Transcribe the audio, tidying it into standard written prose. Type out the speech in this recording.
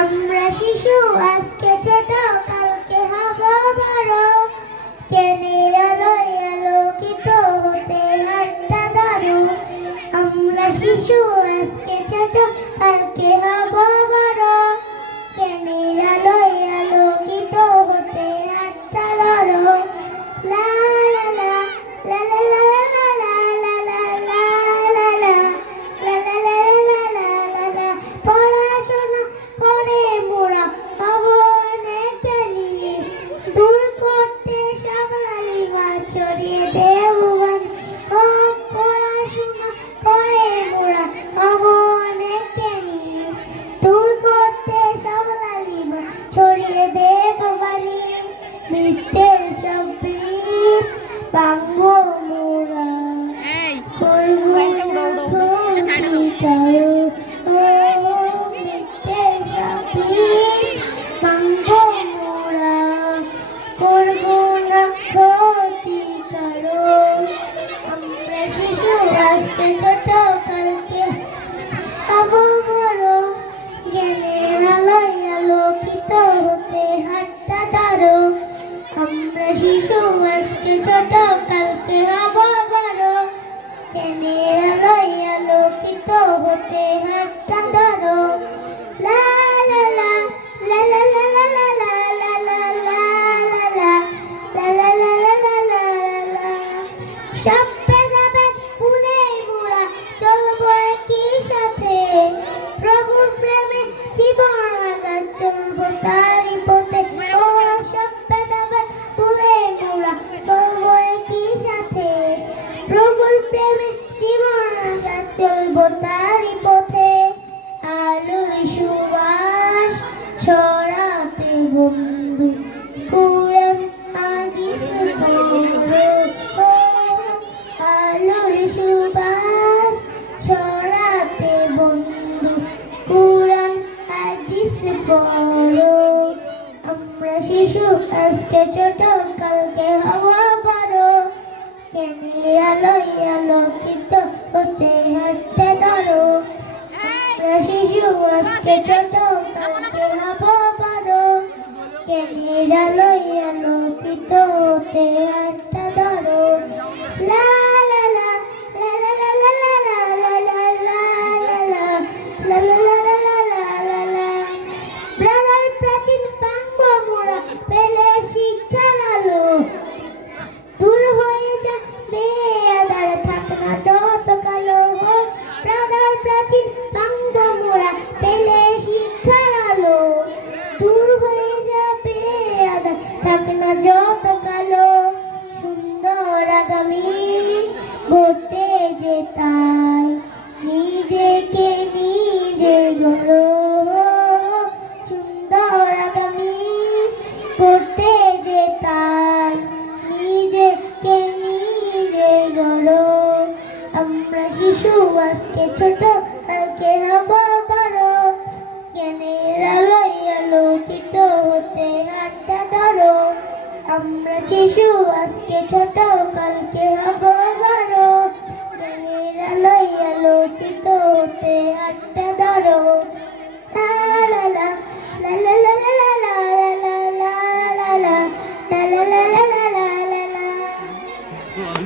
আমরা শিশু আজকে ছোট কালকে হব বড় জ্ঞানের আলোয় আলোকিত হতে হাতটা ধরো আমরা শিশু আজকে ছোট কালকে হব বড় জ্ঞানের আলোয় আলোকিত হতে হাতটা ধরো লা লা লা লা লা লা লা লা লা লা লা লা লা লা লা লা লা লা পড়াশোনা করে মোরা হব অনেক জ্ঞানী দূর করতে সব লালিমা ছড়িয়ে দেব ও পড়াশোনা করে মোরা হব অনেক জ্ঞানী দূর করতে সব লালিমা ছড়িয়ে দেব বাণী মিথ্যের সব বীর ভাঙবো মোরা করবো না ক্ষতি কারো ও মিথ্যের সব বীর ভাঙবো মোরা করবো না ক্ষতি কারো আমরা শিশু আজকে ছোট কালকে হব বড় জ্ঞানের আলোয় আলোকিত হতে হাতটা ধরো আমরা শিশু আজকে ছোট কালকে হব বড় জ্ঞানের আলোয় আলোকিত হতে হাতটা ধরো লা লা লা লা লা লা লা লা লা লা লা লা লা লা লা লা লা লা লা সব ভেদাভেদ ভুলে মোরা চলবো একই সাথে প্রভুর প্রেমে জীবন আগার চলবো তারই পথে ও সব ভেদাভেদ ভুলে মোরা চলবো একই সাথে প্রভুর প্রেমে জীবন আগার চলবো তারই পথে আলোর সুবাস ছড়াতে বন্ধু কুরআন হাদিস পড়ো আলোর সুবাস ছড়াতে বন্ধু কুরআন হাদিস পড়ো আমরা শিশু আজকে ছোট কালকে হব বড় জ্ঞানের আলোয় আলোকিত হতে হাতটা ধরো আমরা শিশু আজকে ছোট কালকে হব বড় জ্ঞানের আলোয় আলোকিত হতে হাতটা ধরো লা লা লা লা লা লা লা লা লা লা লা লা লা লা লা লা লা লা ব্রাদার প্রাচীন ভাঙবো মোরা পেলে শিক্ষার আলো দূর হয়ে যাবে আধার থাক না যত কালো ব্রাদার প্রাচীন ভাঙবো মোরা পেলে শিক্ষার আলো দূর হয়ে যাবে আধার থাক না যত কালো সুন্দর আগামী গড়তে যে তাই নিজেকে নিজে গড়ো সুন্দর আগামী গড়তে যে তাই নিজেকে নিজে গড়ো আমরা শিশু আজকে ছোট কালকে হব বড় জ্ঞানের আলোয় আলোকিত হতে হাতটা ধরো আমরা শিশু আজকে ছোট কালকে হব